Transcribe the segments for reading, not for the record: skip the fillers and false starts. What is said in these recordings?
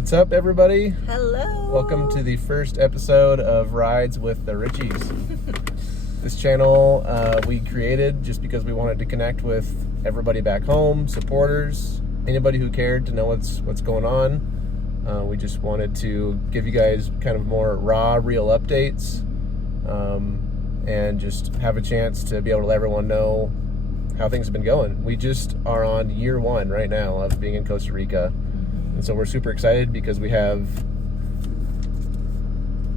What's up, everybody? Hello. Welcome to the first episode of Rides with the Richies. This channel we created just because we wanted to connect with everybody back home, supporters, anybody who cared to know what's going on. We just wanted to give you guys kind of more raw, real updates, and just have a chance to be able to let everyone know how things have been going. We just are on year one right now of being in Costa Rica. And so we're super excited because we have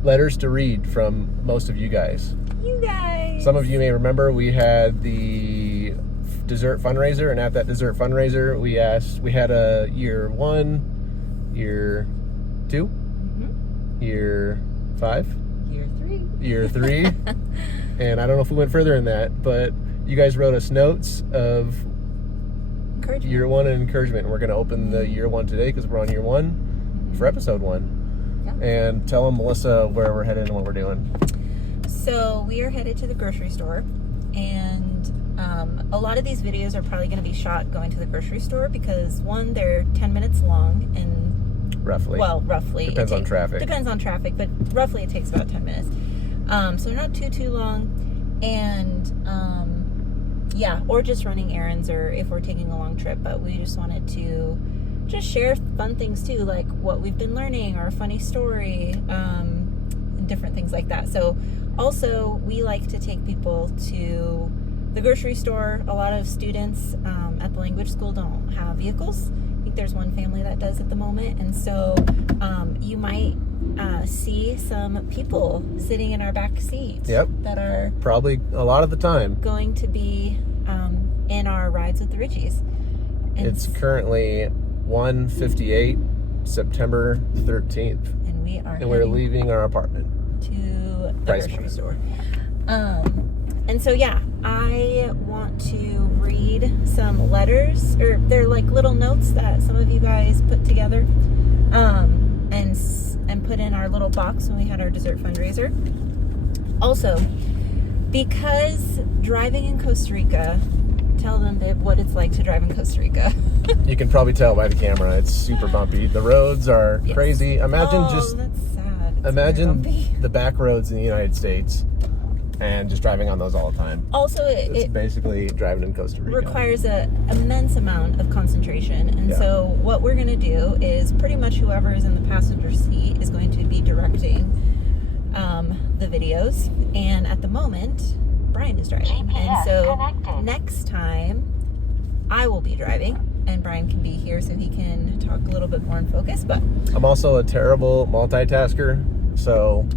letters to read from most of you guys. Some of you may remember we had the dessert fundraiser, and at that dessert fundraiser we had a year 1, year 2, year 5, year 3, and I don't know if we went further in that, but you guys wrote us notes of year 1 and encouragement, and we're going to open the year 1 today because we're on year 1 for episode 1. Yep. And tell them, Melissa, where we're headed and what we're doing. So we are headed to the grocery store, and a lot of these videos are probably going to be shot going to the grocery store because, one, they're 10 minutes long, and roughly depends on traffic, but roughly it takes about 10 minutes. So they're not too long, and or just running errands, or if we're taking a long trip. But we just wanted to just share fun things too, like what we've been learning, or a funny story, and different things like that. So also, we like to take people to the grocery store. A lot of students at the language school don't have vehicles. I think there's one family that does at the moment, and so you might see some people sitting in our back seat. Yep. That are probably a lot of the time going to be in our Rides with the Richies. And it's currently 1:58, September 13th, and we're leaving our apartment to the grocery store. And so I want to read some letters, or they're like little notes that some of you guys put together, and put in our little box when we had our dessert fundraiser. Also, because driving in Costa Rica, tell them, Viv, what it's like to drive in Costa Rica. You can probably tell by the camera, it's super bumpy. The roads are crazy. That's sad. Imagine the back roads in the United States and just driving on those all the time. Also, it's basically driving in Costa Rica. Requires an immense amount of concentration. And so what we're going to do is pretty much whoever is in the passenger seat is going to be directing the videos. And at the moment, Brian is driving. And so next time, I will be driving, and Brian can be here so he can talk a little bit more in focus. But I'm also a terrible multitasker, so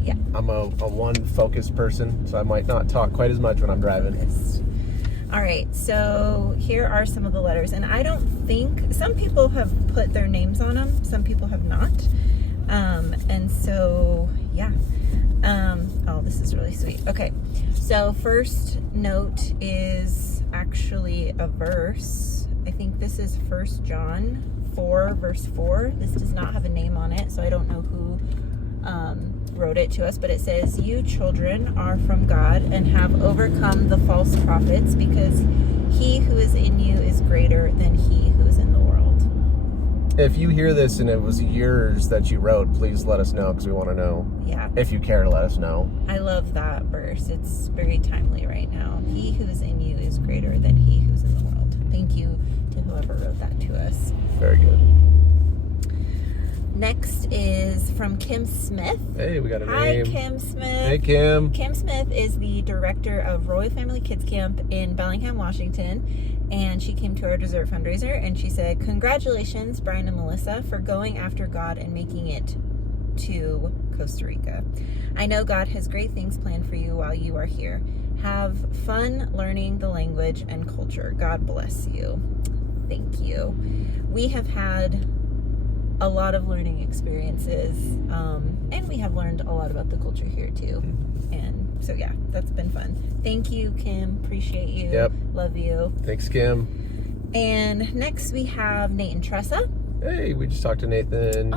yeah, I'm a one focused person, so I might not talk quite as much when I'm driving. All right, so here are some of the letters, and I don't think, some people have put their names on them, some people have not, and so oh, this is really sweet. Okay, so first note is actually a verse. I think this is 1 John 4 verse 4. This does not have a name on it, so I don't know who wrote it to us, but it says, "You children are from God and have overcome the false prophets, because he who is in you is greater than he who is in the world." If you hear this and it was yours that you wrote, please let us know, because we want to know. Yeah. If you care to let us know. I love that verse. It's very timely right now. He who is in you is greater than he who's in the world. Thank you to whoever wrote that to us. Very good. Next is from Kim Smith. Hey, we got a Hi, name. Kim Smith. Hey, Kim. Kim Smith is the director of Royal Family Kids Camp in Bellingham, Washington. And she came to our dessert fundraiser, and she said, "Congratulations, Brian and Melissa, for going after God and making it to Costa Rica. I know God has great things planned for you while you are here. Have fun learning the language and culture. God bless you." Thank you. We have had a lot of learning experiences, and we have learned a lot about the culture here too. And so that's been fun. Thank you, Kim. Appreciate you. Yep. Love you. Thanks, Kim. And next we have Nate and Tressa. Hey, we just talked to Nathan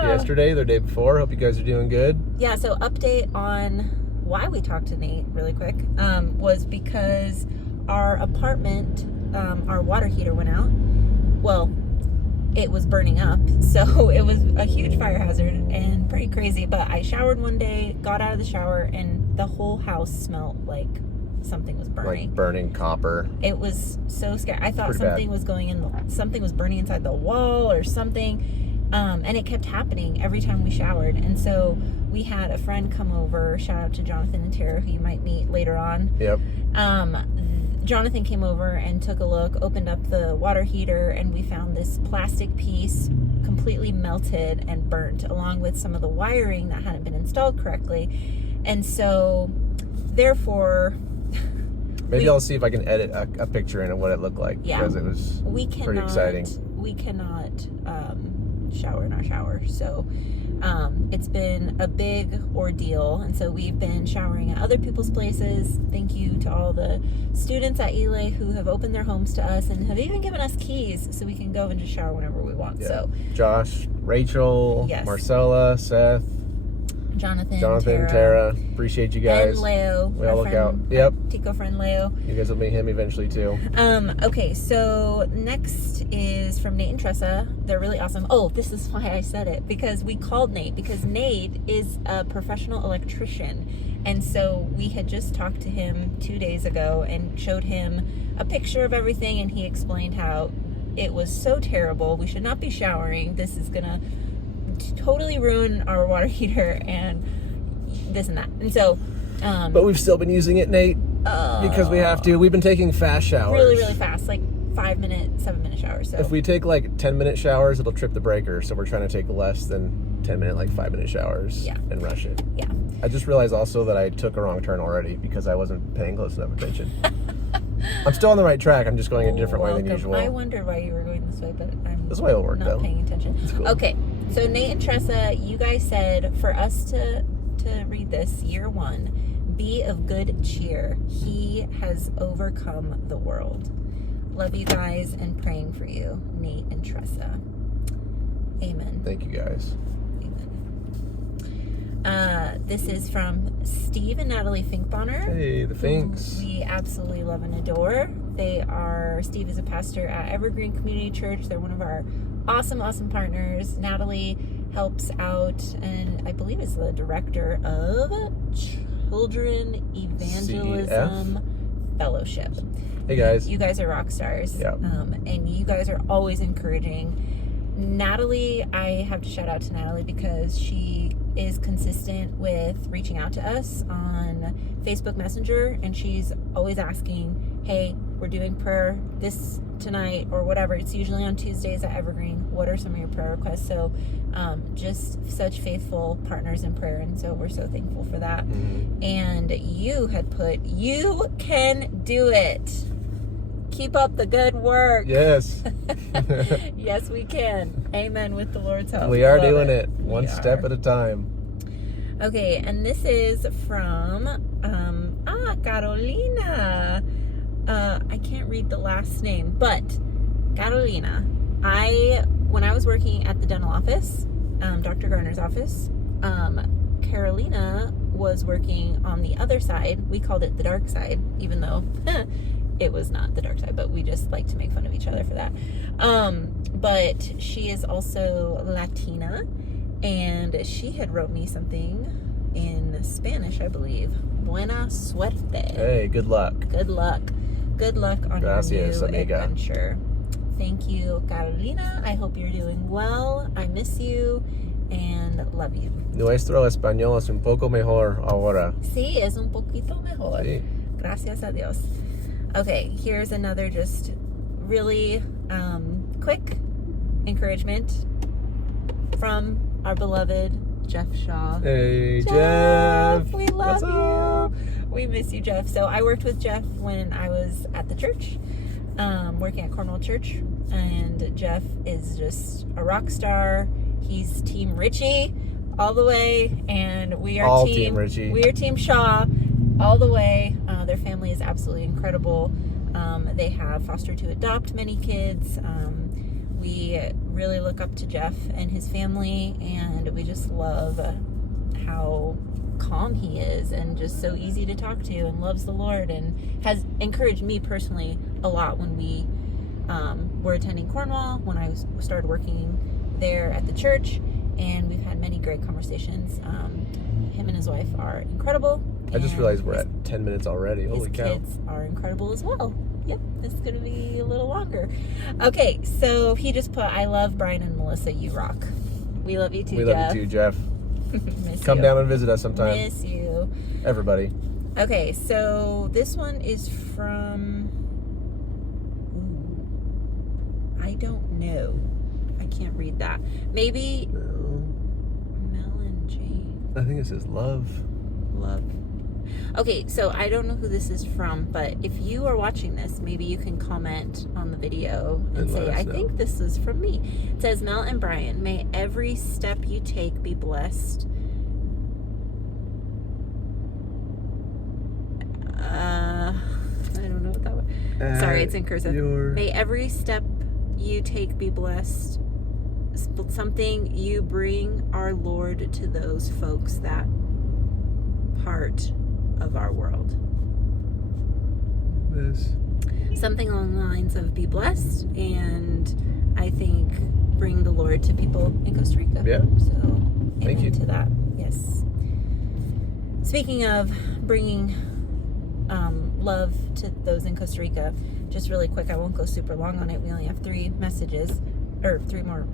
yesterday, the day before. Hope you guys are doing good. Yeah, so update on why we talked to Nate really quick was because our apartment, our water heater went out. Well, it was burning up. So it was a huge fire hazard and pretty crazy. But I showered one day, got out of the shower, and the whole house smelled like something was burning. Like burning copper. It was so scary. I thought Pretty something was going in, something was burning inside the wall or something. And it kept happening every time we showered. And so we had a friend come over. Shout out to Jonathan and Tara, who you might meet later on. Yep. Jonathan came over and took a look, opened up the water heater, and we found this plastic piece completely melted and burnt, along with some of the wiring that hadn't been installed correctly. And so, therefore, Maybe I'll see if I can edit a picture in of what it looked like. Yeah. Because it was pretty exciting. We cannot shower in our shower. So it's been a big ordeal. And so we've been showering at other people's places. Thank you to all the students at Elay who have opened their homes to us and have even given us keys so we can go and just shower whenever we want. Yeah. So Josh, Rachel, Yes. Marcella, Seth, Jonathan, Tara. Appreciate you guys. and Leo. We our all look friend, out. Yep. Tico friend Leo. You guys will meet him eventually too. Okay, so next is from Nate and Tressa. They're really awesome. Oh, this is why I said it, because we called Nate, because Nate is a professional electrician. And so we had just talked to him 2 days ago and showed him a picture of everything, and he explained how it was so terrible. We should not be showering. This is gonna totally ruin our water heater and this and that. And so But we've still been using it, Nate, because we have to. We've been taking fast showers. really, really fast, like 5-minute, 7-minute showers. So If we take like 10-minute showers, it'll trip the breaker. So we're trying to take less than 10-minute, like 5-minute showers Yeah. and rush it. yeah. I just realized also that I took a wrong turn already because I wasn't paying close enough attention. I'm still on the right track. I'm just going a different way than Welcome. usual. I wondered why you were going this way, but I'm This way will work not though. paying attention. It's cool. Okay, so Nate and Tressa, you guys said for us to read this, year 1, be of good cheer. He has overcome the world. Love you guys and praying for you, Nate and Tressa. Amen. Thank you guys. This is from Steve and Natalie Finkbonner. Hey, the Finks. We absolutely love and adore. Steve is a pastor at Evergreen Community Church. They're one of our awesome partners. Natalie helps out and I believe is the director of Children Evangelism Fellowship. Hey guys. You guys are rock stars. Yeah. And you guys are always encouraging. Natalie, I have to shout out to Natalie because she is consistent with reaching out to us on Facebook Messenger, and she's always asking, hey, we're doing prayer this tonight or whatever. It's usually on Tuesdays at Evergreen. What are some of your prayer requests? So just such faithful partners in prayer, and so we're so thankful for that. Mm-hmm. And you had put, you can do it. Keep up the good work. Yes. Yes, we can. Amen with the Lord's help. We are Love doing it one We step are. at a time. Okay, and this is from Carolina. I can't read the last name, but Carolina. When I was working at the dental office, Dr. Garner's office, Carolina was working on the other side. We called it the dark side, even though it was not the dark side, but we just like to make fun of each other for that. But she is also Latina, and she had wrote me something in Spanish, I believe. Buena suerte. Hey, good luck. Good luck. Good luck on Gracias, your new amiga. adventure. Thank you, Carolina. I hope you're doing well. I miss you and love you. Nuestro español es un poco mejor ahora. Sí, es un poquito mejor. Sí. Gracias a Dios. Okay, here's another just really quick encouragement from our beloved Jeff Shaw. Hey, Jeff. We love What's up? you. We miss you, Jeff. So I worked with Jeff when I was at the church, working at Cornwall Church, and Jeff is just a rock star. He's Team Richie all the way, and we are All Team Richie. We are Team Shaw all the way. Their family is absolutely incredible. They have foster to adopt many kids. We really look up to Jeff and his family, and we just love how calm he is and just so easy to talk to and loves the Lord and has encouraged me personally a lot when we were attending Cornwall when I started working there at the church, and we've had many great conversations. Him and his wife are incredible. I just realized we're at 10 minutes already. Holy cow. His kids are incredible as well. Yep, this is going to be a little longer. Okay, so he just put, I love Brian and Melissa, you rock. We love you too, We Jeff. love you too, Jeff. Miss Come you. down and visit us sometime. Miss you. Everybody. Okay, so this one is from... Ooh, I don't know. I can't read that. Maybe Mel and Jane. I think it says love. Love. Okay, so I don't know who this is from, but if you are watching this, maybe you can comment on the video and let say, us I know. think this is from me. It says, Mel and Brian, may every step you take be blessed. I don't know what that was. Sorry, it's in cursive. May every step you take be blessed. Something you bring our Lord to those folks that part of our world. This. Something along the lines of be blessed, and I think bring the Lord to people in Costa Rica. Yeah. So Thank you to that. Yes. Speaking of bringing love to those in Costa Rica, just really quick, I won't go super long on it. We only have 3 messages, or 3 more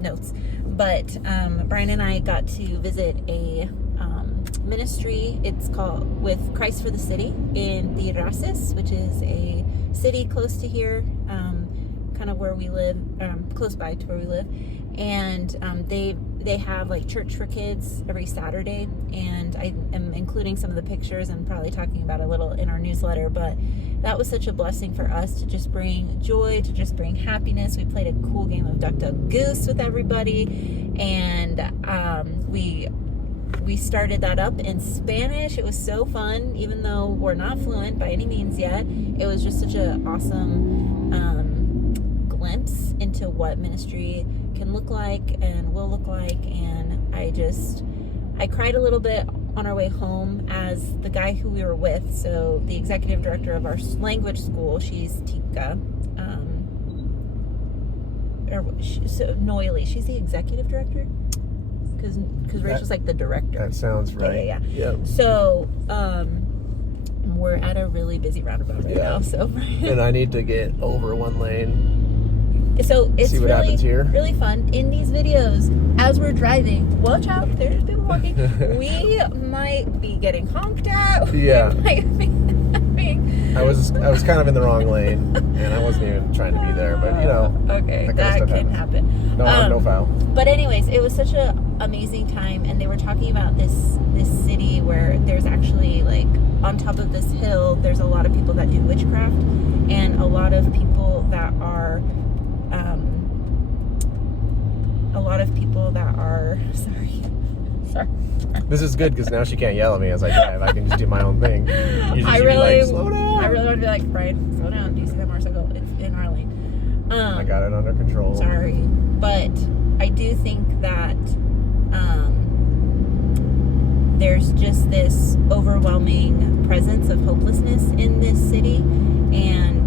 notes. But Brian and I got to visit a ministry. It's called With Christ for the City in Tiraces, which is a city close to here, kind of where we live, close by to where we live. And they have like church for kids every Saturday, and I am including some of the pictures and probably talking about a little in our newsletter. But that was such a blessing for us to just bring joy, to just bring happiness. We played a cool game of Duck Duck Goose with everybody, and we started that up in Spanish. It was so fun, even though we're not fluent by any means yet. It was just such an awesome glimpse into what ministry can look like and will look like. And I cried a little bit on our way home as the guy who we were with, so the executive director of our language school, she's Tika, Noily, she's the executive director? Because Rachel's like the director. That sounds right. Yeah. Yep. So, we're at a really busy roundabout right now. So, And I need to get over one lane. so it's See what really, happens here. really fun. In these videos, as we're driving, watch out, there's people walking. We might be getting honked at. Yeah. We might be having... I was kind of in the wrong lane, and I wasn't even trying to be there, but you know. Okay, that kind of that stuff can happens. happen. No harm, no foul. But anyways, it was such an amazing time, and they were talking about this city where there's actually, like, on top of this hill, there's a lot of people that do witchcraft, and a lot of people that are sorry. This is good because now she can't yell at me as I drive. I can just do my own thing. Usually I she'd be really, like, slow down. I really want to be like, Brian, slow down. Do you see that motorcycle? It's in our lane. I got it under control. Sorry, but I do think that there's just this overwhelming presence of hopelessness in this city, and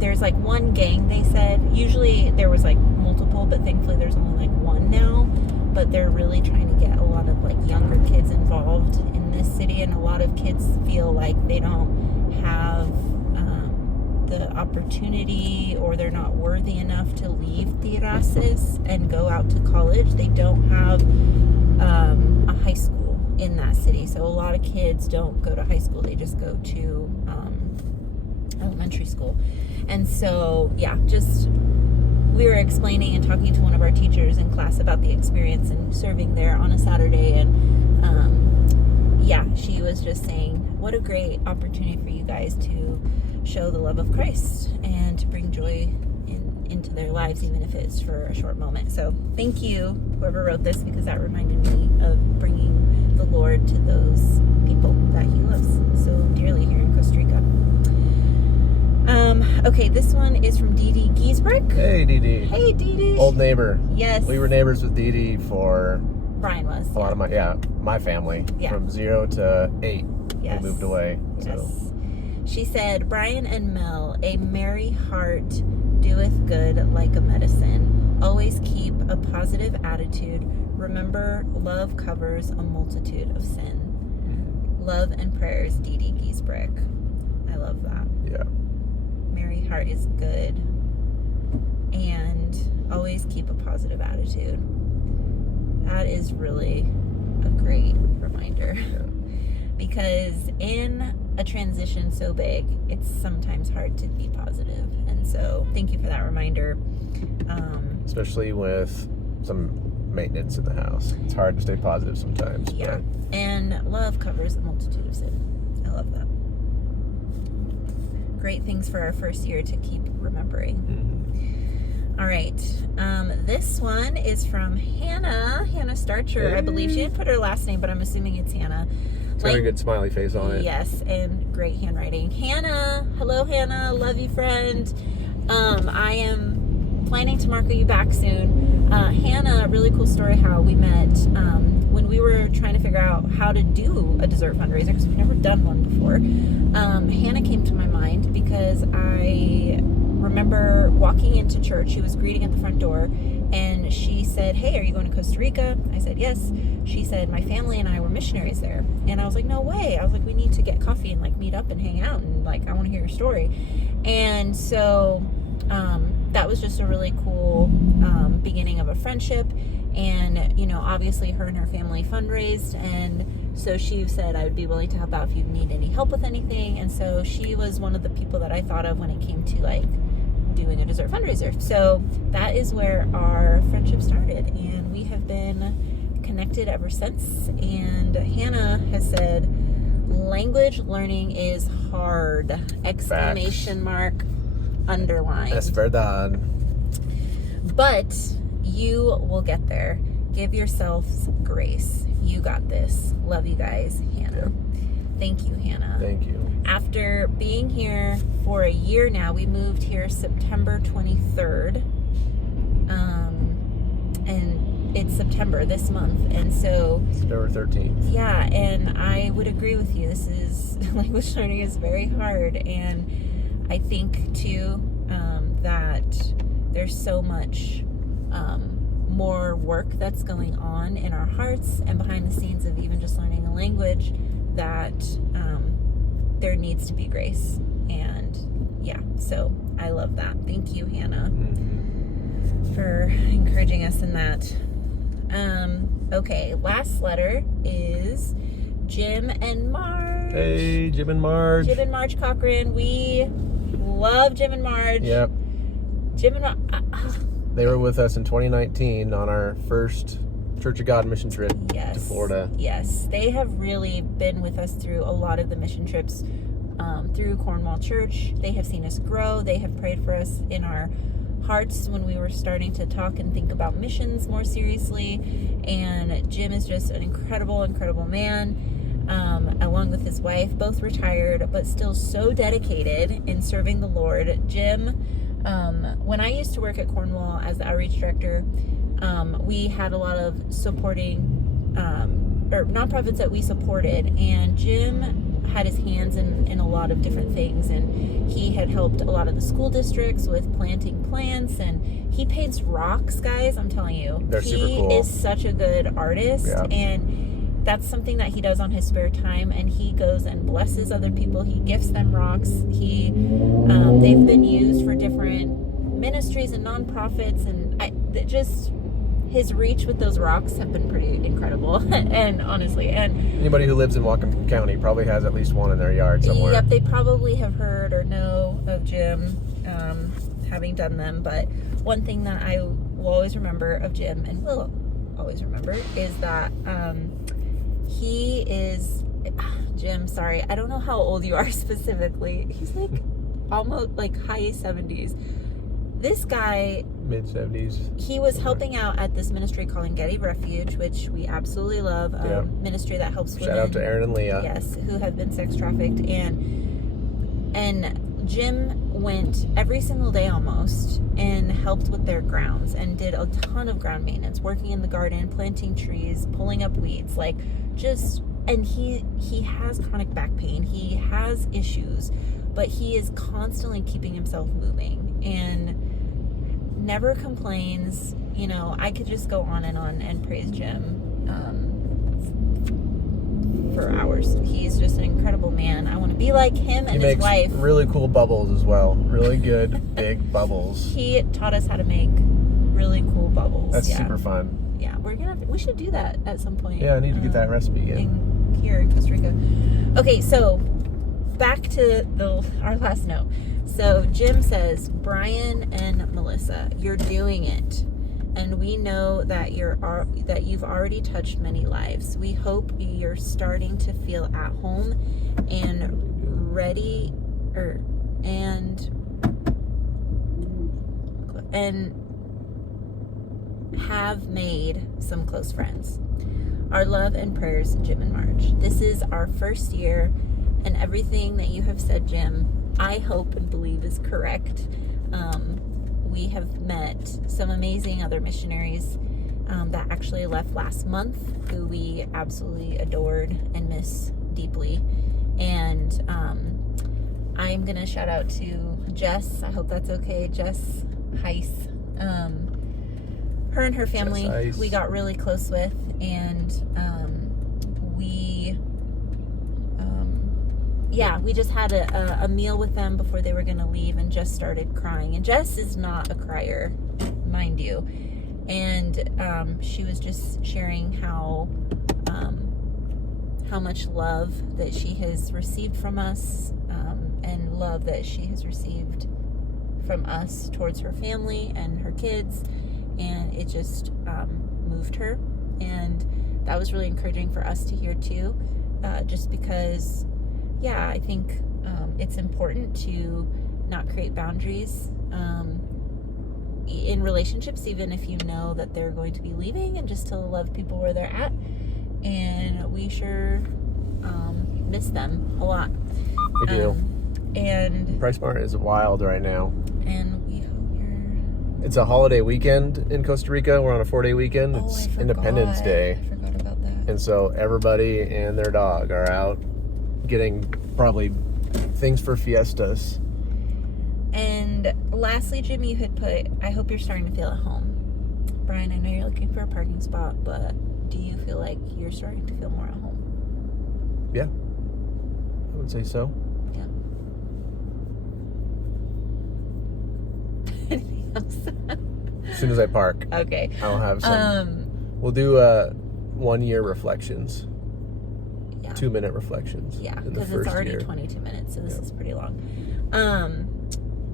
there's like one gang, they said. Usually there was like multiple, but thankfully there's only like one now. But they're really trying to get a lot of like younger kids involved in this city, and a lot of kids feel like they don't have the opportunity, or they're not worthy enough to leave Tiraces and go out to college. They don't have a high school in that city, so a lot of kids don't go to high school. They just go to elementary school. And so we were explaining and talking to one of our teachers in class about the experience and serving there on a Saturday, and she was just saying what a great opportunity for you guys to show the love of Christ and to bring joy into their lives, even if it's for a short moment. So thank you, whoever wrote this, because that reminded me of bringing the Lord to those people that he loves so dearly here in Costa Rica. Okay, this one is from Dee Dee Giesbrick. Hey, Dee Dee. Hey, Dee Dee. Old neighbor. Yes. We were neighbors with Dee Dee for Brian was. a lot of my family. Yeah. From 0 to 8. Yes. We moved away. Yes. So She said, Brian and Mel, a merry heart doeth good like a medicine. Always keep a positive attitude. Remember, love covers a multitude of sin. Love and prayers, Dee Dee Giesbrick. I love that. Yeah. Merry heart is good. And always keep a positive attitude. That is really a great reminder. Yeah. Because in a transition so big, it's sometimes hard to be positive. And so thank you for that reminder. Especially with some maintenance in the house. It's hard to stay positive sometimes. Yeah. But And love covers a multitude of sin. I love that. Great things for our first year to keep remembering. All right. This one is from Hannah Starcher, I believe. She didn't put her last name, but I'm assuming it's Hannah. it's got a good smiley face on it. Yes, and great handwriting. Hannah, hello Hannah, love you friend. I am planning to mark you back soon. Hannah, really cool story how we met when we were trying to figure out how to do a dessert fundraiser because we've never done one before. Hannah came to my mind because I remember walking into church. She was greeting at the front door and she said, hey, are you going to Costa Rica? I said, yes. She said, my family and I were missionaries there. And I was like, no way. I was like, we need to get coffee and like meet up and hang out and like, I want to hear your story. And so that was just a really cool beginning of a friendship. And, you know, obviously her and her family fundraised. And so she said I would be willing to help out if you need any help with anything. And so she was one of the people that I thought of when it came to like doing a dessert fundraiser. So that is where our friendship started. And we have been connected ever since. And Hannah has said, language learning is hard! Exclamation mark, underline. Es verdad. But you will get there. Give yourselves grace. You got this. Love you guys, Hannah. Yep. Thank you, Hannah. Thank you. After being here for a year now, we moved here September 23rd. And it's September this month. And so, September 13th. yeah, and I would agree with you. This is, language learning is very hard. And I think, too, that there's so much more work that's going on in our hearts and behind the scenes of even just learning a language that there needs to be grace. And yeah, so I love that. Thank you, Hannah, for encouraging us in that. Okay, last letter is Jim and Marge. Hey, Jim and Marge. Jim and Marge Cochran. We love Jim and Marge. Yep. Jim and Marge. They were with us in 2019 on our first Church of God mission trip to Florida. Yes, they have really been with us through a lot of the mission trips through Cornwall Church. They have seen us grow. They have prayed for us in our hearts when we were starting to talk and think about missions more seriously. And Jim is just an incredible, incredible man, along with his wife, both retired, but still so dedicated in serving the Lord. Jim, when I used to work at Cornwall as the outreach director, we had a lot of supporting or nonprofits that we supported, and Jim had his hands in a lot of different things, and he had helped a lot of the school districts with planting plants, and he paints rocks, guys. I'm telling you, They're super cool. He is such a good artist. Yeah. And that's something that he does on his spare time, and he goes and blesses other people. He gifts them rocks. They've been used for different ministries and nonprofits, and his reach with those rocks have been pretty incredible. And honestly, and Anybody who lives in Whatcom County probably has at least one in their yard somewhere. yep, they probably have heard or know of Jim having done them. But one thing that I will always remember of Jim, and will always remember, is that he is Jim, sorry, I don't know how old you are specifically. He's like almost like high 70s. This guy, Mid-70s. he was helping out at this ministry called Engedi Refuge, which we absolutely love. Yeah. Ministry that helps women. Shout out to Aaron and Leah. Yes, who have been sex trafficked. And Jim went every single day almost and helped with their grounds and did a ton of ground maintenance, working in the garden, planting trees, pulling up weeds, like just and he has chronic back pain. He has issues, but he is constantly keeping himself moving and never complains. You know, I could just go on and praise Jim for hours. He's just an incredible man. I want to be like him and his wife. He makes really cool bubbles as well. Really good big bubbles. He taught us how to make really cool bubbles. That's super fun. Yeah, we should do that at some point. Yeah, I need to get that recipe here in Costa Rica. Okay, so back to our last note. So Jim says, Brian and Melissa, you're doing it. And we know that you've already touched many lives. We hope you're starting to feel at home and ready and have made some close friends. Our love and prayers, Jim and Marge. This is our first year, and everything that you have said, Jim, I hope and believe is correct. We have met some amazing other missionaries that actually left last month, who we absolutely adored and miss deeply. And I'm going to shout out to Jess. I hope that's okay. Jess Heiss. Her and her family, we got really close with, and we just had a meal with them before they were going to leave, and Jess started crying. And Jess is not a crier, mind you. And she was just sharing how much love that she has received from us, and love that she has received from us towards her family and her kids. And it just moved her. And that was really encouraging for us to hear too, just because I think it's important to not create boundaries in relationships, even if you know that they're going to be leaving, and just to love people where they're at. And we sure miss them a lot. We do. And PriceSmart is wild right now. And we hope it's a holiday weekend in Costa Rica. We're on a 4-day weekend. It's Independence Day. I forgot about that. And so everybody and their dog are out getting probably things for fiestas. And lastly, Jim, you had put, I hope you're starting to feel at home. Brian, I know you're looking for a parking spot, but do you feel like you're starting to feel more at home? Yeah, I would say so. Yeah. Anything else? As soon as I park, okay, I'll have some. We'll do 1 year reflections. 2-minute reflections. Yeah, because it's already 22 minutes, so this is pretty long.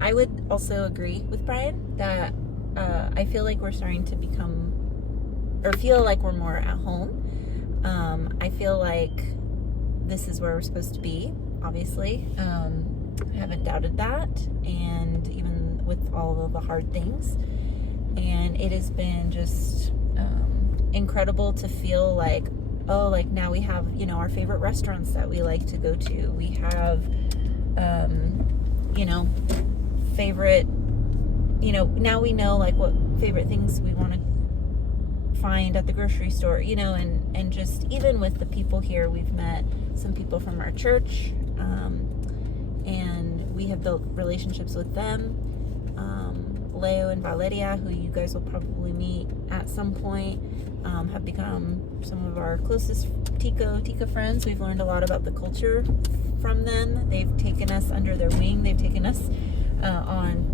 I would also agree with Brian that I feel like we're starting to feel like we're more at home. I feel like this is where we're supposed to be, obviously. I haven't doubted that, and even with all of the hard things. And it has been just incredible to feel like, now we have, our favorite restaurants that we like to go to. We have, favorite, now we know like what favorite things we want to find at the grocery store, and just even with the people here, we've met some people from our church, and we have built relationships with them. Leo and Valeria, who you guys will probably meet at some point, have become some of our closest Tika friends. We've learned a lot about the culture from them. They've taken us under their wing. They've taken us on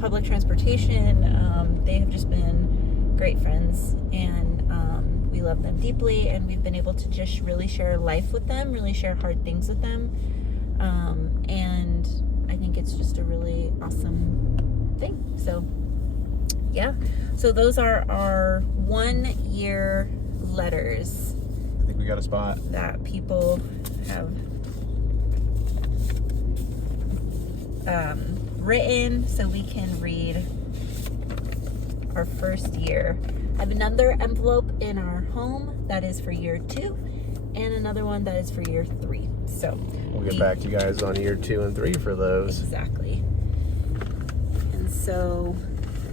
public transportation. They have just been great friends, and we love them deeply, and we've been able to just really share life with them, really share hard things with them, and I think it's just a really awesome thing. So so those are our 1 year letters. I think we got a spot that people have written, so we can read our first year. I have another envelope in our home that is for year 2, and another one that is for year 3. So we'll get back to you guys on year 2 and 3 for those. Exactly. And so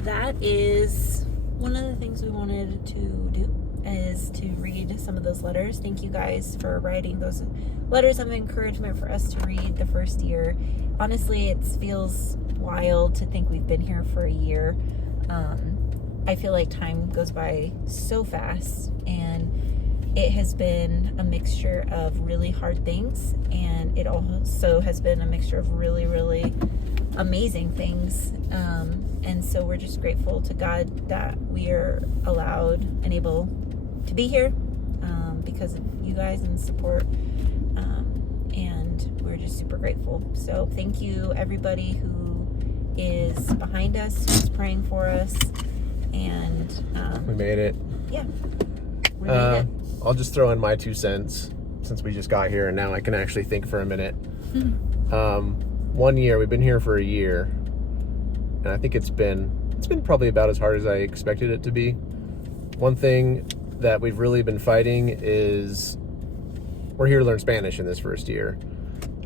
that is one of the things we wanted to do, is is to read some of those letters. Thank you guys for writing those letters of encouragement for us to read the first year. Honestly, it feels wild to think we've been here for a year. I feel like time goes by so fast, and it has been a mixture of really hard things, and it also has been a mixture of really, really amazing things. And so we're just grateful to God that we are allowed and able to be here because of you guys and support. And we're just super grateful. So thank you, everybody who is behind us, who's praying for us. And we made it. Yeah. We made it. I'll just throw in my 2 cents since we just got here and now I can actually think for a minute. 1 year, we've been here for a year, and I think it's been probably about as hard as I expected it to be. One thing that we've really been fighting is we're here to learn Spanish in this first year,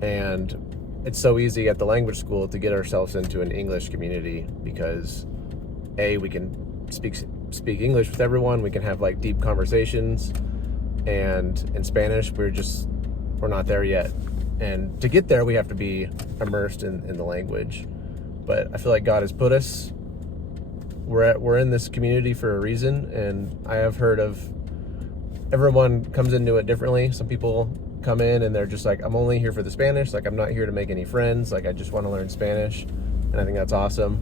and it's so easy at the language school to get ourselves into an English community because we can speak English with everyone, we can have like deep conversations, and in Spanish we're not there yet. And to get there, we have to be immersed in the language. But I feel like God has put us. We're in this community for a reason, and I have heard of everyone comes into it differently. Some people come in and they're just like, I'm only here for the Spanish. Like, I'm not here to make any friends. Like, I just want to learn Spanish, and I think that's awesome.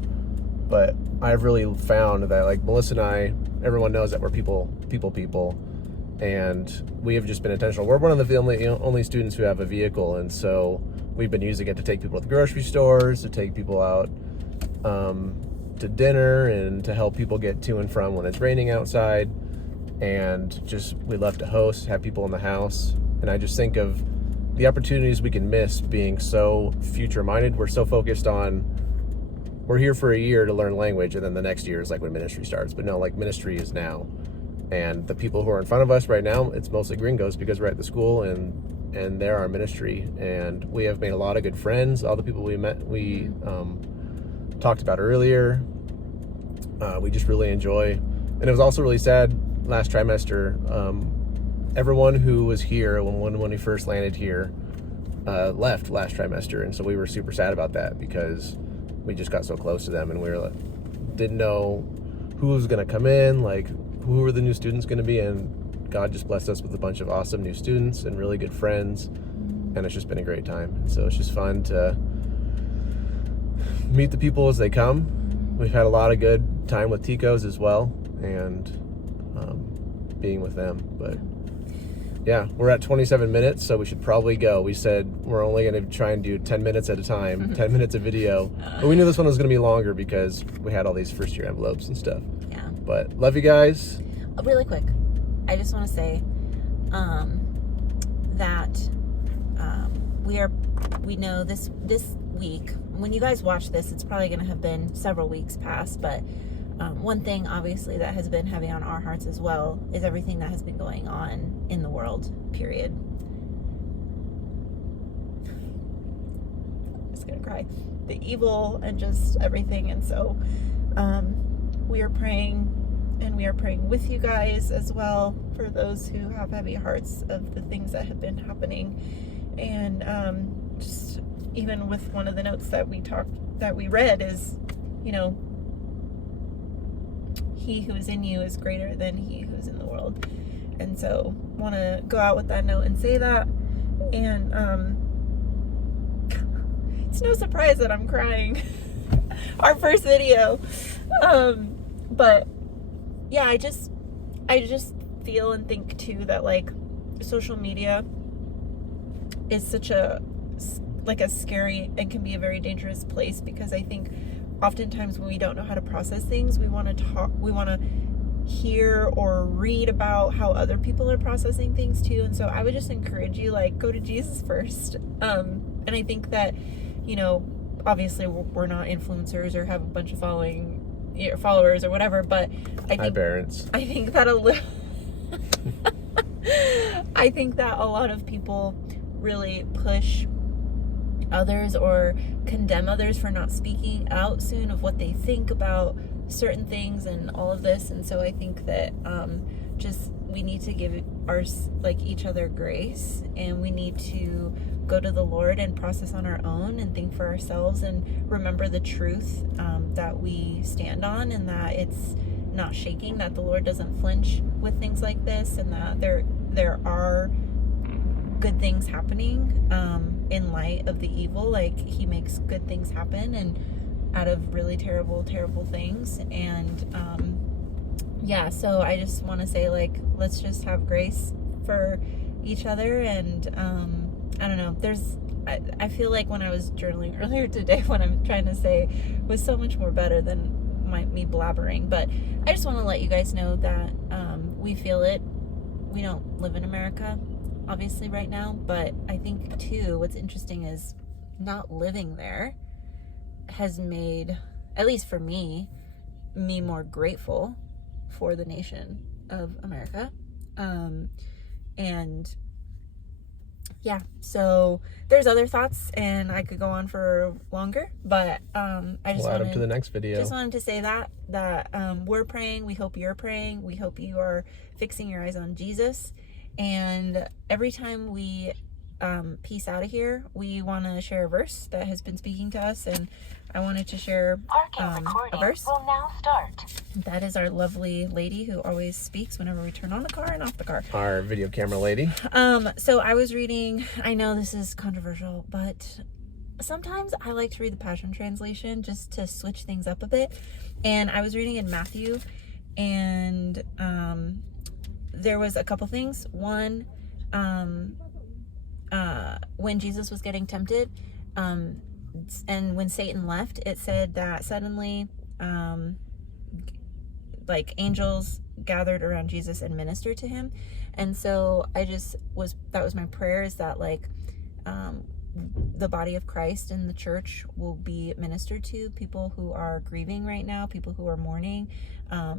But I've really found that, like, Melissa and I, everyone knows that we're people, and we have just been intentional. We're one of the only students who have a vehicle, and so we've been using it to take people to the grocery stores, to take people out to dinner, and to help people get to and from when it's raining outside. And just, we love to host, have people in the house. And I just think of the opportunities we can miss being so future minded. We're so focused on, we're here for a year to learn language, and then the next year is like when ministry starts. But no, like, ministry is now. And the people who are in front of us right now, it's mostly gringos because we're at the school, and they're our ministry. And we have made a lot of good friends. All the people we met, we talked about earlier, we just really enjoy. And it was also really sad last trimester. Everyone who was here when we first landed here left last trimester, and so we were super sad about that because we just got so close to them, and we didn't know who was going to come in, like, who were the new students going to be, and God just blessed us with a bunch of awesome new students and really good friends, and it's just been a great time. And so it's just fun to meet the people as they come. We've had a lot of good time with Ticos as well, and being with them. But yeah, we're at 27 minutes, so we should probably go. We said we're only going to try and do 10 minutes at a time, 10 minutes of video, but we knew this one was going to be longer because we had all these first year envelopes and stuff. Yeah. But love you guys. Really quick, I just want to say that we know this week, when you guys watch this, it's probably going to have been several weeks past, but one thing obviously that has been heavy on our hearts as well is everything that has been going on in the world, period. I'm just gonna cry. The evil and just everything. And so we are praying, and we are praying with you guys as well for those who have heavy hearts of the things that have been happening. And just even with one of the notes that we read is, you know, he who is in you is greater than he who is in the world. And so want to go out with that note and say that. And it's no surprise that I'm crying. Our first video. But yeah, I just feel and think too that, like, social media is such a scary and can be a very dangerous place, because I think oftentimes when we don't know how to process things, we want to hear or read about how other people are processing things too. And so I would just encourage you, like, go to Jesus first. And I think that, you know, obviously we're not influencers or have a bunch of followers or whatever, but Hi, parents. I think that I think that a lot of people really push others or condemn others for not speaking out soon of what they think about certain things and all of this. And so I think that just we need to give each other grace, and we need to go to the Lord and process on our own and think for ourselves and remember the truth that we stand on, and that it's not shaking, that the Lord doesn't flinch with things like this, and that there are good things happening in light of the evil. Like, he makes good things happen and out of really terrible things. And so I just want to say, like, let's just have grace for each other. And I don't know, I feel like when I was journaling earlier today, what I'm trying to say was so much more better than me blabbering. But I just want to let you guys know that we feel it. We don't live in America, obviously, right now, but I think too what's interesting is not living there has made, at least for me more grateful for the nation of America. And yeah, so there's other thoughts, and I could go on for longer, but I just we'll add them to the next video. Just wanted to say that we're praying. We hope you're praying. We hope you are fixing your eyes on Jesus. And every time we peace out of here, we want to share a verse that has been speaking to us, and I wanted to share a verse. Will now start. That is our lovely lady who always speaks whenever we turn on the car and off the car. Our video camera lady. So I was reading, I know this is controversial, but sometimes I like to read the Passion Translation just to switch things up a bit. And I was reading in Matthew, and there was a couple things. One, when Jesus was getting tempted, and when Satan left, it said that suddenly angels gathered around Jesus and ministered to him. And so that was my prayer, is that the body of Christ and the church will be ministered to, people who are grieving right now, people who are mourning,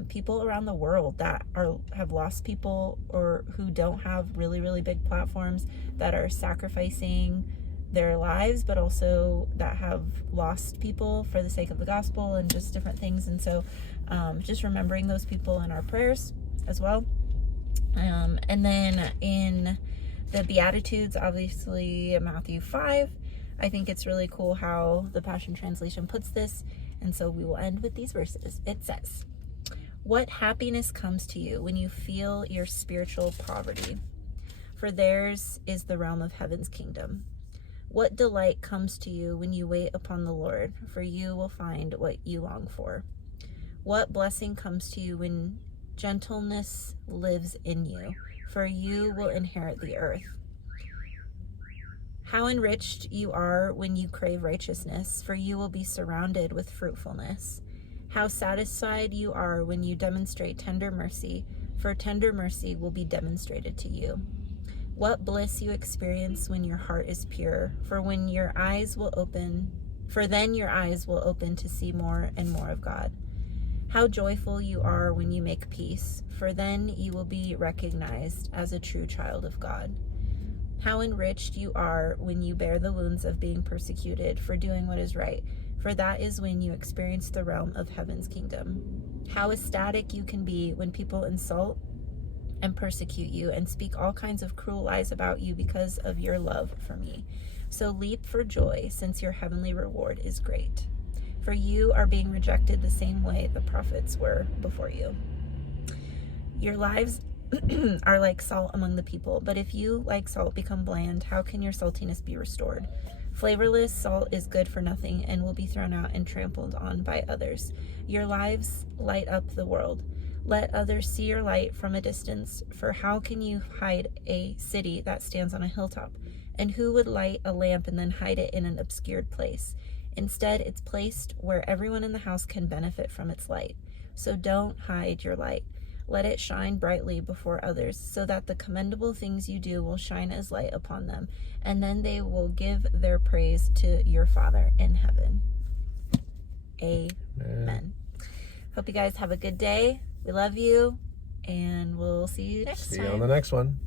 people around the world that have lost people, or who don't have really, really big platforms, that are sacrificing their lives, but also that have lost people for the sake of the gospel and just different things. And so just remembering those people in our prayers as well. And then in the Beatitudes, obviously Matthew 5, I think it's really cool how the Passion Translation puts this. And so we will end with these verses. It says, "What happiness comes to you when you feel your spiritual poverty? For theirs is the realm of heaven's kingdom. What delight comes to you when you wait upon the Lord? For you will find what you long for. What blessing comes to you when gentleness lives in you? For you will inherit the earth. How enriched you are when you crave righteousness, for you will be surrounded with fruitfulness. How satisfied you are when you demonstrate tender mercy, for tender mercy will be demonstrated to you. What bliss you experience when your heart is pure, for then your eyes will open to see more and more of God. How joyful you are when you make peace, for then you will be recognized as a true child of God. How enriched you are when you bear the wounds of being persecuted for doing what is right, for that is when you experience the realm of heaven's kingdom. How ecstatic you can be when people insult and persecute you and speak all kinds of cruel lies about you because of your love for me. So leap for joy, since your heavenly reward is great. For you are being rejected the same way the prophets were before you. Your lives are like salt among the people, but if you, like salt, become bland, how can your saltiness be restored? Flavorless salt is good for nothing and will be thrown out and trampled on by others. Your lives light up the world. Let others see your light from a distance, for how can you hide a city that stands on a hilltop? And who would light a lamp and then hide it in an obscured place? Instead, it's placed where everyone in the house can benefit from its light. So don't hide your light. Let it shine brightly before others, so that the commendable things you do will shine as light upon them, and then they will give their praise to your Father in heaven." Amen. Hope you guys have a good day. We love you, and we'll see you next time. See you on the next one.